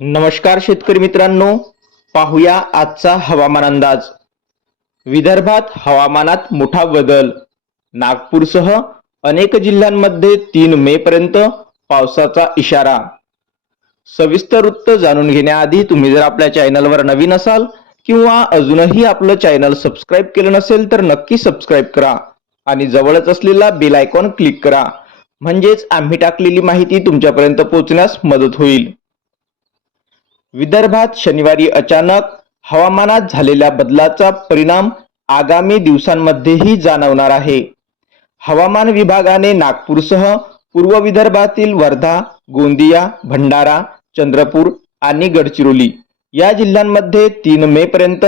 नमस्कार शेतकरी मित्रांनो पाहूया आजचा हवामान अंदाज. विदर्भात हवामानात मोठा बदल. नागपूरसह अनेक जिल्ह्यांमध्ये तीन मे पर्यंत पावसाचा इशारा. सविस्तर वृत्त जाणून घेण्याआधी तुम्ही जर आपल्या चॅनलवर नवीन असाल किंवा अजूनही आपलं चॅनल सबस्क्राईब केलं नसेल तर नक्की सबस्क्राईब करा आणि जवळच असलेला बेल आयकॉन क्लिक करा. म्हणजेच आम्ही टाकलेली माहिती तुमच्यापर्यंत पोहोचण्यास मदत होईल. विदर्भात शनिवारी अचानक हवामानात झालेल्या बदलाचा परिणाम आगामी दिवसांमध्येही जाणवणार आहे. हवामान विभागाने नागपूरसह पूर्व विदर्भातील वर्धा गोंदिया भंडारा चंद्रपूर आणि गडचिरोली या जिल्ह्यांमध्ये तीन मे पर्यंत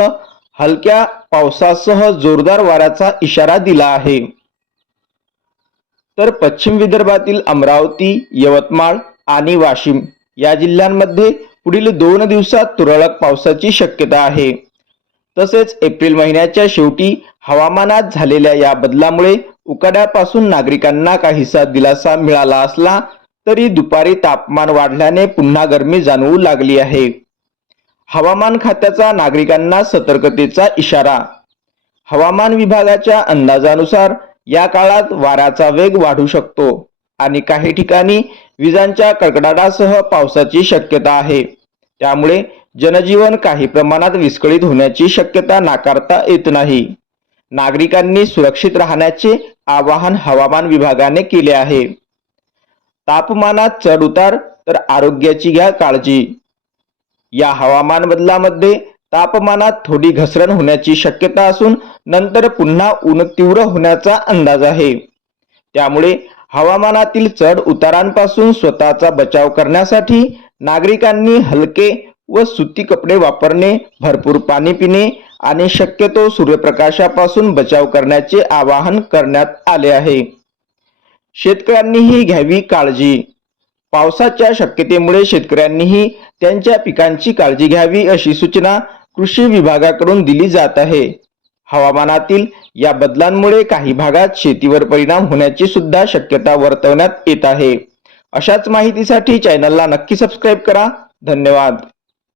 हलक्या पावसासह जोरदार वाऱ्याचा इशारा दिला आहे. तर पश्चिम विदर्भातील अमरावती यवतमाळ आणि वाशिम या जिल्ह्यांमध्ये पुढील दोन दिवसात तुरळक पावसाची शक्यता आहे. तसेच एप्रिल महिन्याच्या शेवटी हवामानात झालेल्या या बदलामुळे उकाड्यापासून नागरिकांना काहीसा दिलासा मिळाला असला तरी दुपारी तापमान वाढल्याने पुन्हा गरमी जाणवू लागली आहे. हवामान खात्याचा नागरिकांना सतर्कतेचा इशारा. हवामान विभागाच्या अंदाजानुसार या काळात वाऱ्याचा वेग वाढू शकतो आणि काही ठिकाणी विजांच्या कडकडाटासह पावसाची शक्यता आहे. त्यामुळे जनजीवन काही प्रमाणात विस्कळीत होण्याची शक्यता नाकारता येत नाही. नागरिकांनी सुरक्षित राहण्याचे आवाहन हवामान विभागाने केले आहे. तापमानात चढ उतार तर आरोग्याची घ्या काळजी. या हवामान बदलामध्ये तापमानात थोडी घसरण होण्याची शक्यता असून नंतर पुन्हा ऊन तीव्र होण्याचा अंदाज आहे. त्यामुळे हवामानातील चढ उतारांपासून स्वतःचा बचाव करण्यासाठी नागरिकांनी हलके व सुती कपडे वापरणे भरपूर पाणी पिणे आणि शक्यतो सूर्यप्रकाशापासून बचाव करण्याचे आवाहन करण्यात आले आहे. शेतकऱ्यांनीही घ्यावी काळजी. पावसाच्या शक्यतेमुळे शेतकऱ्यांनीही त्यांच्या पिकांची काळजी घ्यावी अशी सूचना कृषी विभागाकडून दिली जात आहे. हवामानातील या बदलांमुळे काही भागात शेतीवर परिणाम होण्याची सुद्धा शक्यता वर्तवण्यात येत आहे. अशाच माहितीसाठी चॅनलला नक्की सबस्क्राईब करा. धन्यवाद.